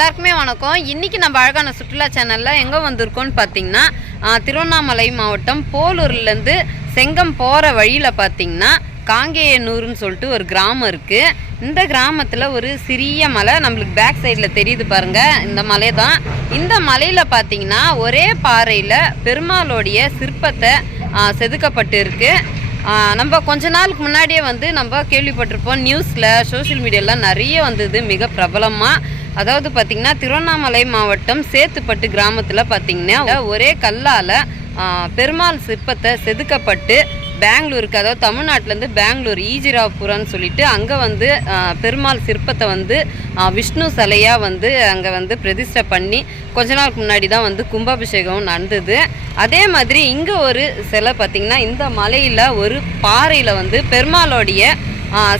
எல்லாருக்குமே வணக்கம். இன்னைக்கு நம்ம அழகான சுற்றுலா சேனலில் எங்கே வந்திருக்கோம்னு பார்த்தீங்கன்னா திருவண்ணாமலை மாவட்டம் போலூர்லேருந்து செங்கம் போகிற வழியில் பார்த்தீங்கன்னா காங்கேயனூர்னு சொல்லிட்டு ஒரு கிராமம் இருக்குது இந்த கிராமத்தில் ஒரு சிறிய மலை நம்மளுக்கு பேக் சைடில் தெரியுது பாருங்க. இந்த மலை தான் இந்த மலையில் பார்த்தீங்கன்னா ஒரே பாறையில் பெருமாளுடைய சிற்பத்தை செதுக்கப்பட்டு இருக்குது நம்ம கொஞ்ச நாளுக்கு முன்னாடியே வந்து நம்ம கேள்விப்பட்டிருப்போம். நியூஸில் சோஷியல் மீடியாலாம் நிறைய வந்தது மிக பிரபலமாக அதாவது பார்த்திங்கன்னா திருவண்ணாமலை மாவட்டம் சேத்துப்பட்டு கிராமத்தில் பார்த்திங்கன்னா ஒரே கல்லால் பெருமாள் சிற்பத்தை செதுக்கப்பட்டு பெங்களூருக்கு அதாவது தமிழ்நாட்டிலேருந்து பெங்களூர் ஈஜிராபுரம்னு சொல்லிட்டு அங்கே வந்து பெருமாள் சிற்பத்தை வந்து விஷ்ணு சிலையாக வந்து அங்கே வந்து பிரதிஷ்டை பண்ணி கொஞ்ச நாளுக்கு முன்னாடி தான் வந்து கும்பாபிஷேகம் நடந்தது. அதே மாதிரி இங்கே ஒரு சிலை பார்த்திங்கன்னா இந்த மலையில் ஒரு பாறையில் வந்து பெருமாளுடைய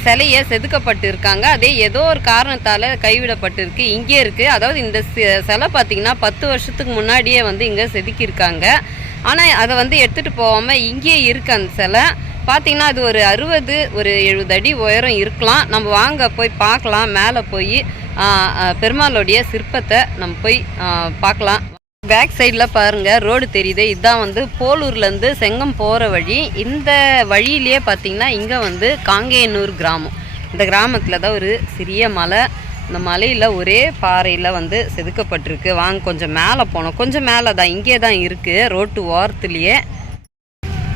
சிலையை செதுக்கப்பட்டு இருக்காங்க அதே ஏதோ ஒரு காரணத்தால் கைவிடப்பட்டிருக்கு. இங்கே இருக்குது அதாவது இந்த சிலை பார்த்திங்கன்னா பத்து வருஷத்துக்கு முன்னாடியே வந்து இங்கே செதுக்கியிருக்காங்க. ஆனால் அதை வந்து எடுத்துகிட்டு போகாமல் இங்கேயே இருக்கு அந்த சிலை. பார்த்திங்கன்னா அது ஒரு அறுபது ஒரு எழுபது அடி உயரம் இருக்கலாம். நம்ம வாங்க போய் பார்க்கலாம் மேலே போய் பெருமாளுடைய சிற்பத்தை நம்ம போய் பார்க்கலாம் பேக் சைடில் பாருங்கள் ரோடு தெரியுது. இதுதான் வந்து போலூர்லேருந்து செங்கம் போகிற வழி. இந்த வழியிலேயே பார்த்தீங்கன்னா இங்கே வந்து காங்கேயனூர் கிராமம். இந்த கிராமத்தில் தான் ஒரு சிறிய மலை. இந்த மலையில் ஒரே பாறையில் வந்து செதுக்கப்பட்டிருக்கு. வாங்க கொஞ்சம் மேலே போனோம். கொஞ்சம் மேலே தான் இங்கே தான் இருக்குது ரோட்டு ஓரத்துலேயே.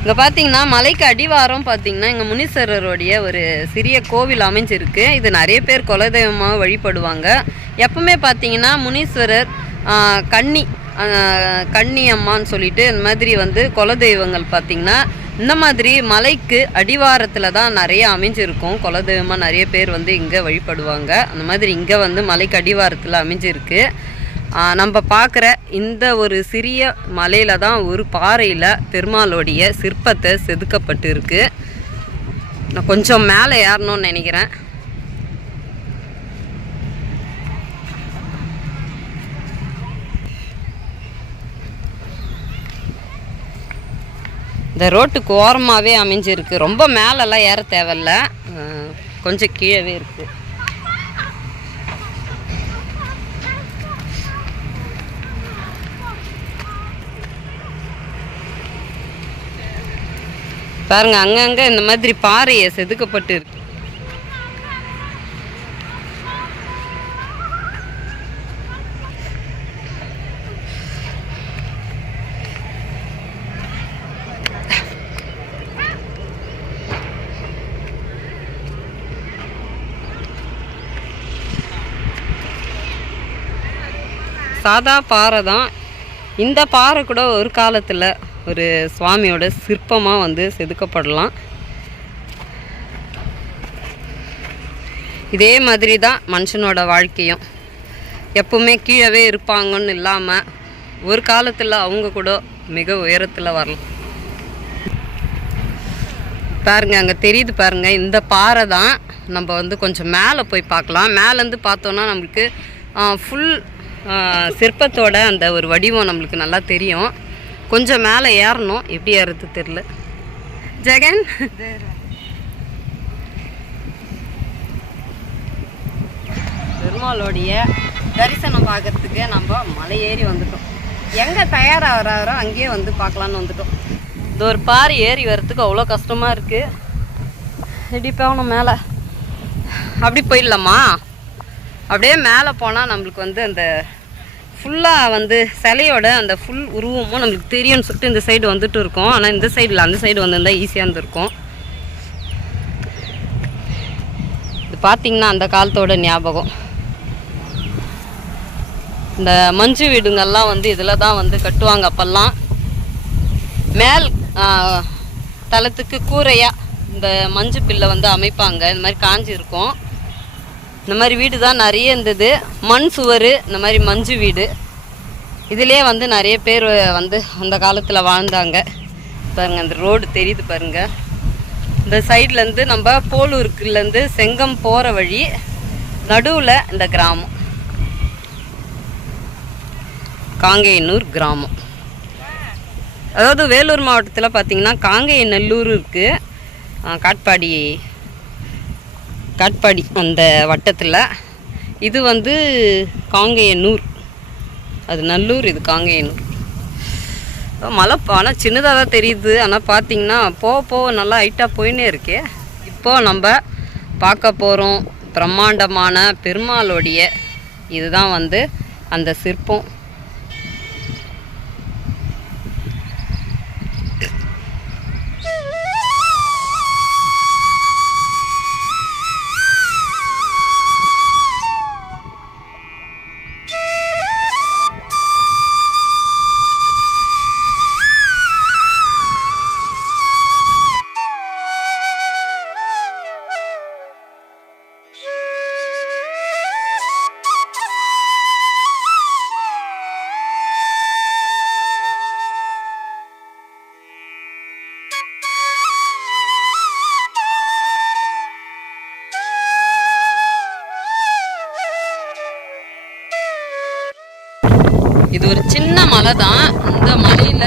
இங்கே பார்த்தீங்கன்னா மலைக்கு அடிவாரம் பார்த்தீங்கன்னா இங்கே முனீஸ்வரருடைய ஒரு சிறிய கோவில் அமைஞ்சிருக்கு. இது நிறைய பேர் குலதெய்வமாக வழிபடுவாங்க. எப்பவுமே பார்த்தீங்கன்னா முனீஸ்வரர் கன்னி ஆ, அம்மான்னு சொல்லிட்டு இந்த மாதிரி வந்து குலதெய்வங்கள் பார்த்திங்கன்னா இந்த மாதிரி மலைக்கு அடிவாரத்தில் தான் நிறைய அமைஞ்சிருக்கும். குலதெய்வமாக நிறைய பேர் வந்து இங்கே வழிபடுவாங்க. அந்த மாதிரி இங்கே வந்து மலைக்கு அடிவாரத்தில் அமைஞ்சிருக்கு. நம்ம பார்க்குற இந்த ஒரு சிறிய மலையில் தான் ஒரு பாறையில் பெருமாளுடைய சிற்பத்தை செதுக்கப்பட்டு இருக்குது நான் கொஞ்சம் மேலே ஏறணும்னு நினைக்கிறேன். இந்த ரோட்டுக்கு ஓரமாகவே அமைஞ்சிருக்கு. ரொம்ப மேலெல்லாம் ஏற தேவையில்ல. கொஞ்சம் கீழவே இருக்குது பாருங்க அங்கங்க இந்த மாதிரி பாறையை செதுக்கப்பட்டு இருக்கு. சாதா பாறை தான். இந்த பாறை கூட ஒரு காலத்தில் ஒரு சுவாமியோட சிற்பமாக வந்து செதுக்கப்படலாம். இதே மாதிரி தான் மனுஷனோட வாழ்க்கையும். எப்பவுமே கீழவே இருப்பாங்கன்னு இல்லாமல் ஒரு காலத்தில் அவங்க கூட மிக உயரத்தில் வரலாம். பாருங்கள் அங்கே தெரியுது பாருங்கள் இந்த பாறை தான் நம்ம வந்து கொஞ்சம் மேலே போய் பார்க்கலாம். மேலேருந்து பார்த்தோன்னா நம்மளுக்கு ஃபுல் சிற்பத்தோட அந்த ஒரு வடிவம் நம்மளுக்கு நல்லா தெரியும். கொஞ்சம் மேலே ஏறணும். எப்படி ஏறுறது தெரில ஜெகன்? பெருமாளுடைய தரிசனம் பார்க்கறதுக்கு நம்ம மலை ஏறி வந்துட்டோம். எங்கே தயாராகிறாரோ அங்கேயே வந்து பார்க்கலான்னு வந்துட்டோம். இந்த ஒரு பாறை ஏறி வர்றதுக்கு அவ்வளோ கஷ்டமாக இருக்குது எப்படி போகணும் மேலே? அப்படி போயிடலாமா? அப்படியே மேலே போனால் நம்மளுக்கு வந்து அந்த ஃபுல்லாக வந்து சிலையோட அந்த ஃபுல் உருவமும் நம்மளுக்கு தெரியும்னு சொல்லிட்டு இந்த சைடு வந்துட்டு இருக்கோம் ஆனால் இந்த சைடில் அந்த சைடு வந்திருந்தால் ஈஸியாக இருந்திருக்கும். இது பார்த்தீங்கன்னா அந்த காலத்தோட ஞாபகம். இந்த மஞ்சு வீடுங்கள்லாம் வந்து இதில் தான் வந்து கட்டுவாங்க அப்போல்லாம். மேல் தளத்துக்கு கூரையாக இந்த மஞ்சு பில்லை வந்து அமைப்பாங்க. இந்த மாதிரி காஞ்சி இருக்கும் இந்த மாதிரி வீடு தான் நிறைய இருந்தது. மண் சுவர் இந்த மாதிரி மஞ்சு வீடு. இதிலே வந்து நிறைய பேர் வந்து அந்த காலத்தில் வாழ்ந்தாங்க. பாருங்கள் அந்த ரோடு தெரியுது பாருங்கள் இந்த சைட்லேருந்து நம்ம போலூருக்குலேருந்து செங்கம் போகிற வழி நடுவில் இந்த கிராமம். காங்கேயனூர் கிராமம். அதாவது வேலூர் மாவட்டத்தில் பார்த்தீங்கன்னா காங்கேய நல்லூர் இருக்குது காட்பாடி காட்பாடி அந்த வட்டத்தில். இது வந்து காங்கேயனூர். அது நல்லூர் இது காங்கேயனூர். மலை ஆனால் சின்னதாக தான் தெரியுது. ஆனால் பார்த்தீங்கன்னா போக போக நல்லா ஹைட்டாக போயின்னே இருக்கே. இப்போ நம்ம பார்க்க போகிறோம் பிரம்மாண்டமான பெருமாளுடைய இதுதான் வந்து அந்த சிற்பம். இது ஒரு சின்ன மலை தான் இந்த மலையில்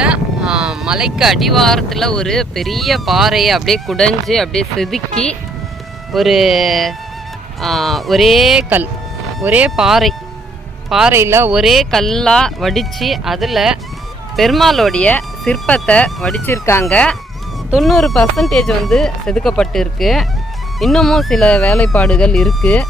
மலைக்கு அடிவாரத்தில் ஒரு பெரிய பாறையை அப்படியே குடைஞ்சு அப்படியே செதுக்கி ஒரு ஒரே கல் ஒரே பாறை. பாறையில் ஒரே கல்லாக வடித்து அதில் பெருமாளுடைய சிற்பத்தை வடிச்சிருக்காங்க. தொண்ணூறு பர்சன்டேஜ் வந்து செதுக்கப்பட்டிருக்கு. இன்னமும் சில வேலைப்பாடுகள் இருக்குது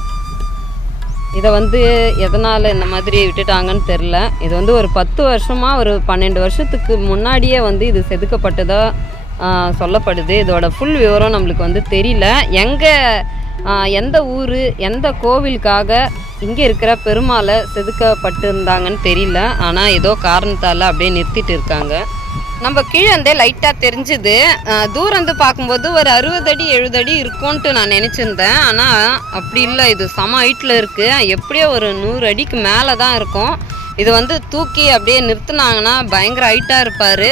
இதை வந்து எதனால் இந்த மாதிரி விட்டுட்டாங்கன்னு தெரில இது வந்து ஒரு பத்து வருஷமாக ஒரு பன்னெண்டு வருஷத்துக்கு முன்னாடியே வந்து இது செதுக்கப்பட்டதாக சொல்லப்படுது. இதோட ஃபுல் விவரம் நம்மளுக்கு வந்து தெரியல. எங்கே எந்த ஊர் எந்த கோவிலுக்காக இங்கே இருக்கிற பெருமாளை செதுக்கப்பட்டிருந்தாங்கன்னு தெரியல. ஆனால் ஏதோ காரணத்தால் அப்படியே நிறுத்திட்டு இருக்காங்க. நம்ம கீழே இருந்தே லைட்டாக தெரிஞ்சுது தூரந்து பார்க்கும்போது ஒரு அறுபது அடி எழுபது அடி இருக்கும்ன்ட்டு நான் நினச்சிருந்தேன். ஆனால் அப்படி இல்லை. இது சம ஹைட்டில் இருக்குது எப்படியோ ஒரு நூறு அடிக்கு மேலே தான் இருக்கும். இது வந்து தூக்கி அப்படியே நிறுத்துனாங்கன்னா பயங்கர ஹைட்டாக இருப்பார்.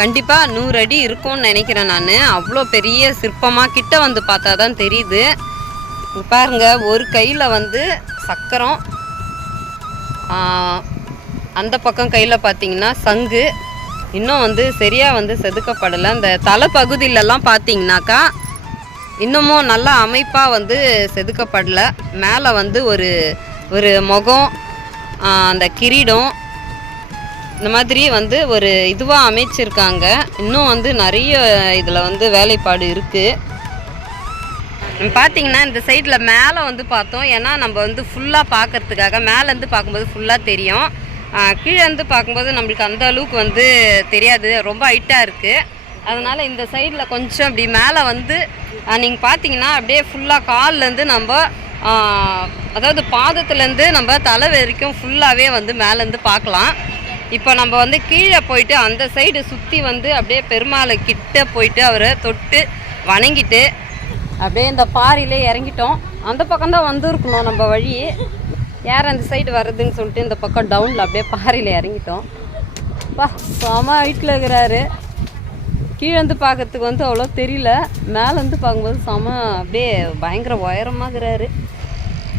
கண்டிப்பாக நூறு அடி இருக்கும்னு நினைக்கிறேன் நான். அவ்வளோ பெரிய சிற்பமாக கிட்ட வந்து பார்த்தா தான் தெரியுது. பாருங்க ஒரு கையில் வந்து சக்கரம். அந்த பக்கம் கையில் பார்த்தீங்கன்னா சங்கு. இன்னும் வந்து சரியாக வந்து செதுக்கப்படலை. அந்த தலைப்பகுதியிலலாம் பார்த்தீங்கன்னாக்கா இன்னமும் நல்லா அமைப்பாக வந்து செதுக்கப்படல. மேலே வந்து ஒரு ஒரு முகம் அந்த கிரீடம் இந்த மாதிரி வந்து ஒரு இதுவாக அமைச்சிருக்காங்க. இன்னும் வந்து நிறைய இதில் வந்து வேலைப்பாடு இருக்குது பார்த்தீங்கன்னா இந்த சைடில் மேலே வந்து பார்த்தோம். ஏன்னா நம்ம வந்து ஃபுல்லாக பார்க்கறதுக்காக மேலேருந்து பார்க்கும்போது ஃபுல்லாக தெரியும். கீழே இருந்து பார்க்கும்போது நம்மளுக்கு அந்த அளவுக்கு வந்து தெரியாது. ரொம்ப ஹைட்டாக இருக்குது அதனால் இந்த சைடில் கொஞ்சம் அப்படி மேலே வந்து நீங்கள் பார்த்தீங்கன்னா அப்படியே ஃபுல்லாக கால்லேருந்து நம்ம அதாவது பாதத்துலேருந்து நம்ம தலை வரைக்கும் ஃபுல்லாகவே வந்து மேலேருந்து பார்க்கலாம். இப்போ நம்ம வந்து கீழே போயிட்டு அந்த சைடு சுற்றி வந்து அப்படியே பெருமாளை கிட்ட போயிட்டு அவரை தொட்டு வணங்கிட்டு அப்படியே இந்த பாறையில் இறங்கிட்டோம். அந்த பக்கம் தான் நம்ம வழி. யார் அந்த சைடு வர்றதுன்னு சொல்லிட்டு இந்த பக்கம் டவுனில் அப்படியே பாறையில் இறங்கிட்டோம். பா செம ஹைட்டில் இருக்கிறாரு. கீழே வந்து பார்க்கறதுக்கு வந்து அவ்வளோ தெரியல. மேலே வந்து பார்க்கும்போது செம அப்படியே பயங்கர உயரமாக இருக்கிறாரு.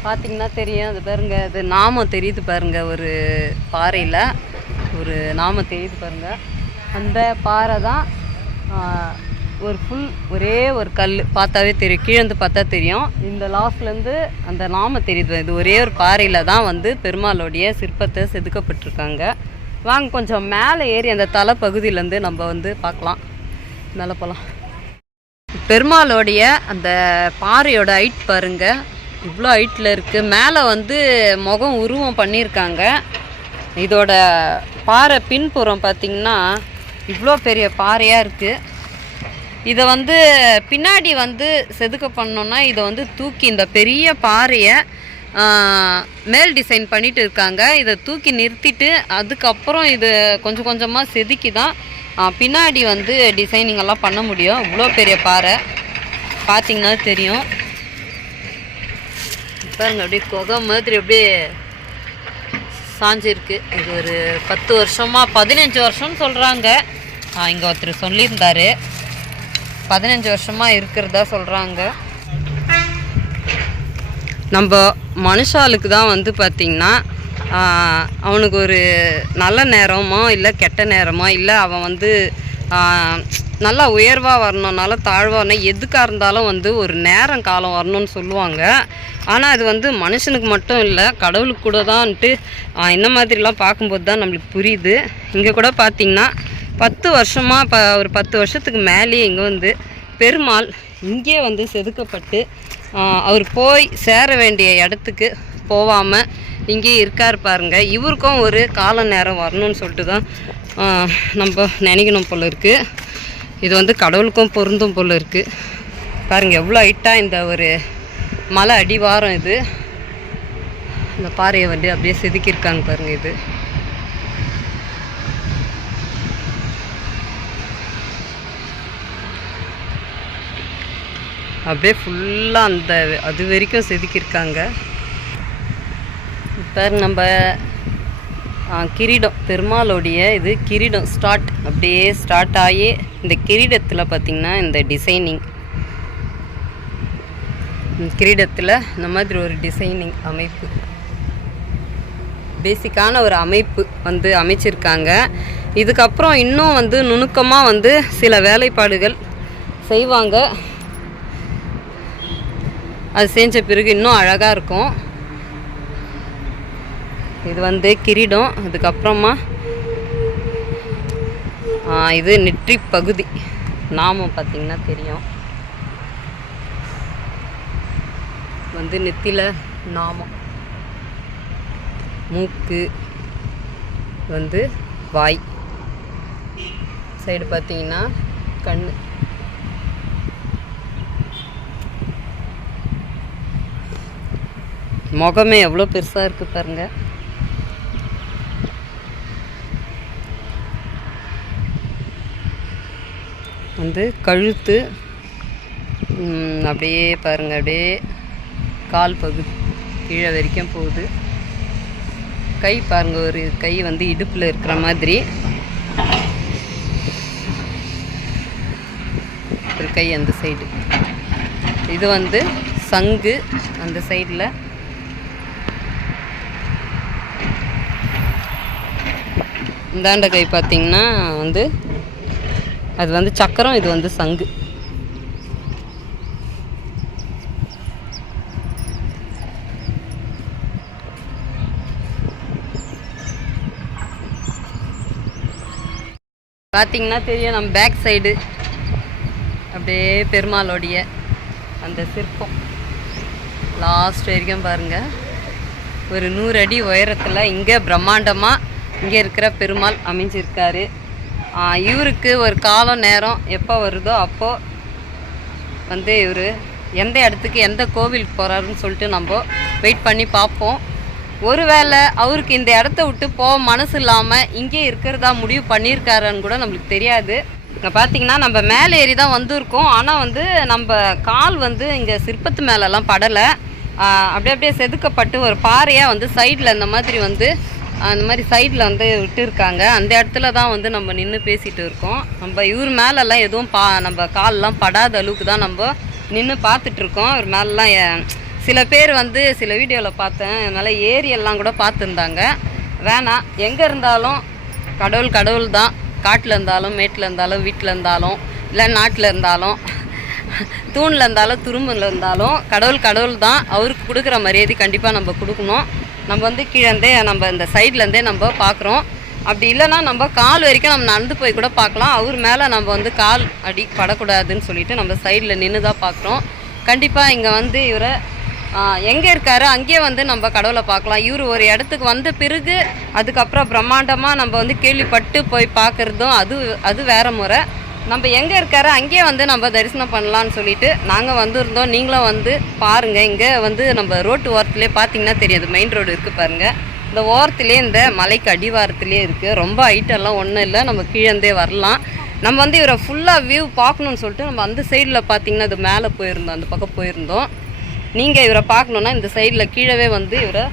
பார்த்தீங்கன்னா தெரியும் அது பாருங்க அது நாமம் தெரியுது பாருங்க ஒரு பாறையில். ஒரு நாமம் தெரியுது பாருங்க. அந்த பாறை தான் ஒரு ஃபுல் ஒரே ஒரு கல் பார்த்தாவே தெரியும். கீழேந்து பார்த்தா தெரியும். இந்த லாஸ்ட்லேருந்து அந்த நாம தெரியுது இது ஒரே ஒரு பாறையில் தான் வந்து பெருமாளுடைய சிற்பத்தை செதுக்கப்பட்டிருக்காங்க. வாங்க கொஞ்சம் மேலே ஏறி அந்த தலை பகுதியிலேருந்து நம்ம வந்து பார்க்கலாம். மேலே போகலாம் பெருமாளுடைய அந்த பாறையோட ஹைட் பாருங்கள் இவ்வளோ ஹைட்டில் இருக்குது மேலே வந்து முகம் உருவம் பண்ணியிருக்காங்க. இதோட பாறை பின்புறம் பார்த்திங்கன்னா இவ்வளோ பெரிய பாறையாக இருக்குது இதை வந்து பின்னாடி வந்து செதுக்க பண்ணோன்னா இதை வந்து தூக்கி இந்த பெரிய பாறையை மேல் டிசைன் பண்ணிட்டு இருக்காங்க. இதை தூக்கி நிறுத்திட்டு அதுக்கப்புறம் இது கொஞ்சம் கொஞ்சமாக செதுக்கி தான் பின்னாடி வந்து டிசைனிங் எல்லாம் பண்ண முடியும். இவ்வளோ பெரிய பாறை. பார்த்தீங்கன்னா தெரியும். பாருங்க அப்படியே குகை மாதிரி அப்படியே சாஞ்சிருக்கு. இது ஒரு பத்து வருஷமாக பதினஞ்சு வருஷம்னு சொல்கிறாங்க இங்கே ஒருத்தர் சொல்லியிருந்தாரு. பதினஞ்சு வருஷமாக இருக்கிறதா சொல்கிறாங்க நம்ம மனுஷாளுக்கு தான் வந்து பார்த்திங்கன்னா அவனுக்கு ஒரு நல்ல நேரமோ இல்லை கெட்ட நேரமோ இல்லை அவன் வந்து நல்லா உயர்வாக வரணும்னால தாழ்வாக வரணும் எதுக்காக இருந்தாலும் வந்து ஒரு நேரம் காலம் வரணும்னு சொல்லுவாங்க. ஆனால் அது வந்து மனுஷனுக்கு மட்டும் இல்லை கடவுளுக்கு கூட தான்ட்டு இந்த மாதிரிலாம் பார்க்கும்போது தான் நம்மளுக்கு புரியுது. இங்கே கூட பார்த்திங்கன்னா பத்து வருஷமாக இப்போ ஒரு பத்து வருஷத்துக்கு மேலேயே இங்கே வந்து பெருமாள் இங்கே வந்து செதுக்கப்பட்டு அவர் போய் சேர வேண்டிய இடத்துக்கு போகாமல் இங்கேயே இருக்கார் பாருங்க. இவருக்கும் ஒரு கால நேரம் வரணும்னு சொல்லிட்டு தான் நம்ம நினைக்கணும் போல இருக்குது இது வந்து கடவுளுக்கும் பொருந்தும் போல் இருக்குது பாருங்கள் எவ்வளோ ஹைட்டாக இந்த ஒரு மலை அடிவாரம் இது. இந்த பாறையை வந்து அப்படியே செதுக்கியிருக்காங்க பாருங்கள் இது. அப்படியே ஃபுல்லாக அந்த அது வரைக்கும் செதுக்கியிருக்காங்க. இப்போ நம்ம கிரீடம் பெருமாளுடைய இது கிரீடம் ஸ்டார்ட் அப்படியே ஸ்டார்ட் ஆகி இந்த கிரீடத்தில் பார்த்திங்கன்னா இந்த டிசைனிங் கிரீடத்தில் இந்த மாதிரி ஒரு டிசைனிங் அமைப்பு. பேசிக்கான ஒரு அமைப்பு வந்து அமைச்சிருக்காங்க. இதுக்கப்புறம் இன்னும் வந்து நுணுக்கமாக வந்து சில வேலைப்பாடுகள் செய்வாங்க. அது செஞ்ச பிறகு இன்னும் அழகாக இருக்கும். இது வந்து கிரீடம் அதுக்கப்புறமா இது நெற்றி பகுதி. நாமம் பார்த்திங்கன்னா தெரியும். வந்து நெத்தியில் நாமம். மூக்கு வந்து வாய். சைடு பார்த்திங்கன்னா கண் முகமே எவ்வளோ பெருசாக இருக்குது பாருங்க. வந்து கழுத்து அப்படியே பாருங்க அப்படியே கால் பகுதி கீழே வரைக்கும் போகுது. கை பாருங்கள் ஒரு கை வந்து இடுப்பில் இருக்கிற மாதிரி. ஒரு கை அந்த சைடு இது வந்து சங்கு அந்த சைடில் இந்தாண்ட கை பார்த்திங்கன்னா வந்து அது வந்து சக்கரம் இது வந்து சங்கு. பார்த்திங்கன்னா தெரியும் நம்ம பேக் சைடு அப்படியே பெருமாளுடைய அந்த சிற்பம். லாஸ்ட் வரைக்கும் பாருங்கள் ஒரு நூறு அடி உயரத்தில் இங்கே பிரம்மாண்டமாக இங்கே இருக்கிற பெருமாள் அமைஞ்சிருக்காரு. இவருக்கு ஒரு காலம் நேரம் எப்போ வருதோ அப்போது வந்து இவர் எந்த இடத்துக்கு எந்த கோவிலுக்கு போகிறாருன்னு சொல்லிட்டு நம்ம வெயிட் பண்ணி பார்ப்போம். ஒருவேளை அவருக்கு இந்த இடத்த விட்டு போக மனசு இல்லாமல் இங்கே இருக்கிறதா முடிவு பண்ணியிருக்காருன்னு கூட நம்மளுக்கு தெரியாது. இங்கே பார்த்தீங்கன்னா நம்ம மேலே ஏறி தான் வந்திருக்கோம். ஆனால் வந்து நம்ம கால் வந்து இங்கே சிற்பத்து மேலெல்லாம் படலை. அப்படியே அப்படியே செதுக்கப்பட்டு ஒரு பாறையாக வந்து சைடில் இந்த மாதிரி வந்து அந்த மாதிரி சைடில் வந்து விட்டுருக்காங்க. அந்த இடத்துல தான் வந்து நம்ம நின்று பேசிகிட்டு இருக்கோம். நம்ம இவர் மேலெல்லாம் எதுவும் பா நம்ம கால்லாம் படாத அளவுக்கு தான் நம்ம நின்று பார்த்துட்ருக்கோம் இவர் மேலெலாம் ஏ- சில பேர் வந்து சில வீடியோவில் பார்த்தேன். அதனால் ஏரியெல்லாம் கூட பார்த்துருந்தாங்க. வேணாம் எங்கே இருந்தாலும் கடவுள் கடவுள் தான். காட்டில் இருந்தாலும் மேட்டில் இருந்தாலும் வீட்டில் இருந்தாலும் இல்லை நாட்டில் இருந்தாலும் தூணில் இருந்தாலும் துரும்பில் இருந்தாலும் கடவுள் கடவுள் தான். அவருக்கு கொடுக்குற மரியாதை கண்டிப்பாக நம்ம கொடுக்கணும். நம்ம வந்து கீழேருந்தே நம்ம இந்த சைட்லேருந்தே நம்ம பார்க்குறோம். அப்படி இல்லைன்னா நம்ம கால் வரைக்கும் நம்ம நடந்து போய் கூட பார்க்கலாம். அவர் மேலே நம்ம வந்து கால் அடி படக்கூடாதுன்னு சொல்லிட்டு நம்ம சைடில் நின்று தான் பார்க்குறோம். கண்டிப்பாக இங்கே வந்து இவரை எங்கே இருக்காரு? அங்கேயே வந்து நம்ம கடவுளை பார்க்கலாம். இவர் ஒரு இடத்துக்கு வந்த பிறகு அதுக்கப்புறம் பிரம்மாண்டமாக நம்ம வந்து கேள்விப்பட்டு போய் பார்க்குறதும் அது அது வேறு முறை. நம்ம எங்கே இருக்காரோ அங்கேயே வந்து நம்ம தரிசனம் பண்ணலான்னு சொல்லிட்டு நாங்கள் வந்திருந்தோம். நீங்களும் வந்து பாருங்கள் இங்கே வந்து நம்ம ரோட்டு ஓரத்துலேயே பார்த்தீங்கன்னா தெரியாது. மெயின் ரோடு இருக்குது பாருங்கள் இந்த ஓரத்துலேயே இந்த மலைக்கு அடிவாரத்துலேயே இருக்குது ரொம்ப ஹைட்டெல்லாம் ஒன்றும் இல்லை. நம்ம கீழேருந்தே வரலாம். நம்ம வந்து இவரை ஃபுல்லாக வியூ பார்க்கணுன்னு சொல்லிட்டு நம்ம அந்த சைடில் பார்த்தீங்கன்னா அது மேலே போயிருந்தோம். அந்த பக்கம் போயிருந்தோம். நீங்கள் இவரை பார்க்கணுன்னா இந்த சைடில் கீழவே வந்து இவரை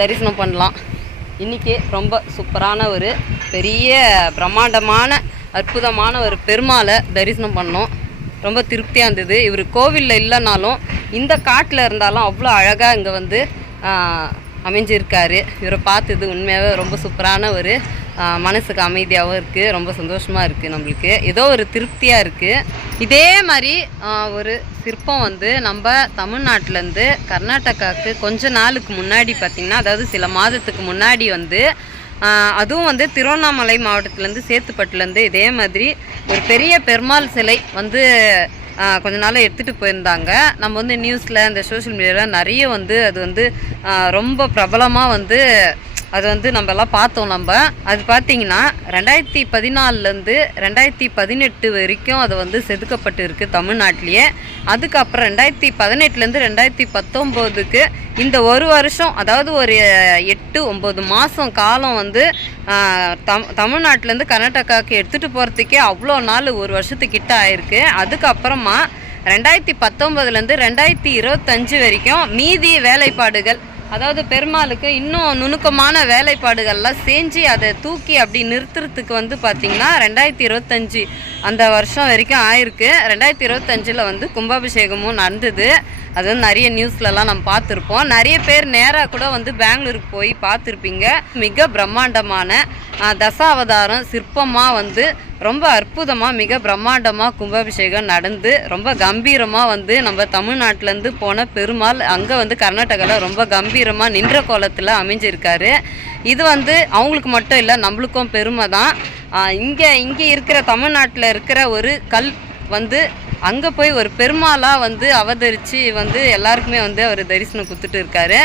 தரிசனம் பண்ணலாம். இன்றைக்கி ரொம்ப சூப்பரான ஒரு பெரிய பிரம்மாண்டமான அற்புதமான ஒரு பெருமாளை தரிசனம் பண்ணோம். ரொம்ப திருப்தியாக இருந்தது. இவர் கோவிலில் இல்லைனாலும் இந்த காட்டில் இருந்தாலும் அவ்வளோ அழகாக இங்கே வந்து அமைஞ்சிருக்காரு. இவரை பார்த்தது உண்மையாகவே ரொம்ப சூப்பரான ஒரு மனசுக்கு அமைதியாகவும் இருக்குது ரொம்ப சந்தோஷமாக இருக்குது நம்மளுக்கு. ஏதோ ஒரு திருப்தியாக இருக்குது இதே மாதிரி ஒரு சிற்பம் வந்து நம்ம தமிழ்நாட்டிலேருந்து கர்நாடகாவுக்கு கொஞ்ச நாளுக்கு முன்னாடி பார்த்திங்கன்னா அதாவது சில மாதத்துக்கு முன்னாடி வந்து அதுவும் வந்து திருவண்ணாமலை மாவட்டத்துலேருந்து சேத்துப்பட்டுலேருந்து இதே மாதிரி ஒரு பெரிய பெருமாள் சிலை வந்து கொஞ்ச நாள் எடுத்துகிட்டு போயிருந்தாங்க. நம்ம வந்து நியூஸில் இந்த சோஷியல் மீடியாவில் நிறைய வந்து அது வந்து ரொம்ப பிரபலமாக வந்து அது வந்து நம்ம எல்லாம் பார்த்தோம் நம்ம. அது பார்த்தீங்கன்னா ரெண்டாயிரத்தி பதினாலுலேருந்து ரெண்டாயிரத்தி பதினெட்டு வரைக்கும் அது வந்து செதுக்கப்பட்டு இருக்குது தமிழ்நாட்டிலேயே. அதுக்கப்புறம் ரெண்டாயிரத்தி பதினெட்டுலேருந்து ரெண்டாயிரத்தி பத்தொம்போதுக்கு இந்த ஒரு வருஷம் அதாவது ஒரு எட்டு ஒம்பது மாதம் காலம் வந்து தம் தமிழ்நாட்டிலேருந்து கர்நாடகாவுக்கு எடுத்துகிட்டு போகிறதுக்கே அவ்வளோ நாள் ஒரு வருஷத்துக்கிட்ட ஆயிருக்கு. அதுக்கப்புறமா ரெண்டாயிரத்தி பத்தொம்பதுலேருந்து ரெண்டாயிரத்தி இருபத்தஞ்சு வரைக்கும் மீதி வேலைப்பாடுகள் அதாவது பெருமாளுக்கு இன்னும் நுணுக்கமான வேலைப்பாடுகள்லாம் செஞ்சு அதை தூக்கி அப்படி நிறுத்துறதுக்கு வந்து பார்த்திங்கன்னா ரெண்டாயிரத்தி இருபத்தஞ்சி அந்த வருஷம் வரைக்கும் ஆயிருக்கு. ரெண்டாயிரத்தி இருபத்தஞ்சில் வந்து கும்பாபிஷேகமும் நடந்தது. அது வந்து நிறைய நியூஸ்லலாம் நம்ம பார்த்துருப்போம். நிறைய பேர் நேராக கூட வந்து பெங்களூருக்கு போய் பார்த்துருப்பீங்க. மிக பிரம்மாண்டமான தசாவதாரம் சிற்பமாக வந்து ரொம்ப அற்புதமாக மிக பிரம்மாண்டமாக கும்பாபிஷேகம் நடந்து ரொம்ப கம்பீரமாக வந்து நம்ம தமிழ்நாட்டிலேருந்து போன பெருமாள் அங்கே வந்து கர்நாடகாவில் ரொம்ப கம்பீரமாக நின்ற கோலத்தில் அமைஞ்சிருக்காரு. இது வந்து அவங்களுக்கு மட்டும் இல்லை நம்மளுக்கும் பெருமை தான். இங்கே இங்கே இருக்கிற தமிழ்நாட்டில் இருக்கிற ஒரு கல் வந்து அங்கே போய் ஒரு பெருமாளாக வந்து அவதரித்து வந்து எல்லாருக்குமே வந்து அவர் தரிசனம் கொடுத்துட்டு இருக்காரு.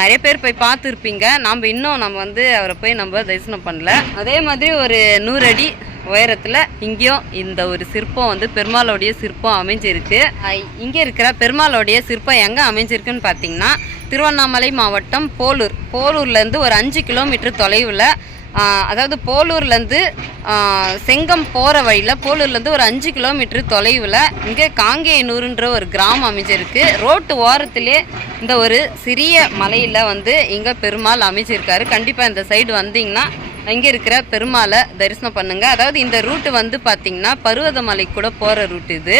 நிறைய பேர் போய் பார்த்துருப்பீங்க. நம்ம இன்னும் நம்ம வந்து அவரை போய் நம்ம தரிசனம் பண்ணல. அதே மாதிரி ஒரு நூறு அடி உயரத்தில் இங்கேயும் இந்த ஒரு சிற்பம் வந்து பெருமாளுடைய சிற்பம் அமைஞ்சிருக்கு. இங்கே இருக்கிற பெருமாளுடைய சிற்பம் எங்கே அமைஞ்சிருக்குன்னு பார்த்தீங்கன்னா திருவண்ணாமலை மாவட்டம் போலூர். போலூர்லேருந்து ஒரு அஞ்சு கிலோமீட்டர் தொலைவில் அதாவது போலூர்லேருந்து செங்கம் போகிற வழியில் போலூர்லேருந்து ஒரு அஞ்சு கிலோமீட்டர் தொலைவில் இங்கே காங்கேயனூருன்ற ஒரு கிராமம் அமைஞ்சிருக்கு. ரோட்டு ஓரத்திலே இந்த ஒரு சிறிய மலையில் வந்து இங்கே பெருமாள் அமைச்சிருக்காரு கண்டிப்பாக இந்த சைடு வந்தீங்கன்னா இங்கே இருக்கிற பெருமாளை தரிசனம் பண்ணுங்கள் அதாவது இந்த ரூட்டு வந்து பார்த்திங்கன்னா பருவதமலை கூட போகிற ரூட் இது.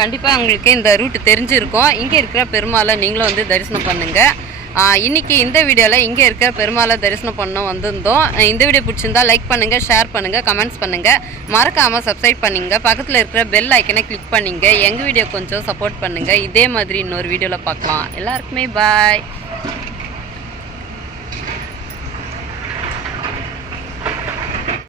கண்டிப்பாக உங்களுக்கு இந்த ரூட்டு தெரிஞ்சிருக்கும். இங்கே இருக்கிற பெருமாளை நீங்களும் வந்து தரிசனம் பண்ணுங்கள் இன்றைக்கி இன்னைக்கு இந்த வீடியோவில் இங்கே இருக்கிற பெருமாளை தரிசனம் பண்ண வந்திருந்தோம். இந்த வீடியோ பிடிச்சிருந்தா லைக் பண்ணுங்கள் ஷேர் பண்ணுங்கள் கமெண்ட்ஸ் பண்ணுங்கள் மறக்காமல் சப்ஸ்கிரைப் பண்ணிங்க. பக்கத்தில் இருக்கிற பெல் ஐக்கனை கிளிக் பண்ணிங்க. எங்கள் வீடியோ கொஞ்சம் சப்போர்ட் பண்ணுங்கள் இதே மாதிரி இன்னொரு வீடியோவில் பார்க்கலாம். எல்லாருக்குமே பாய்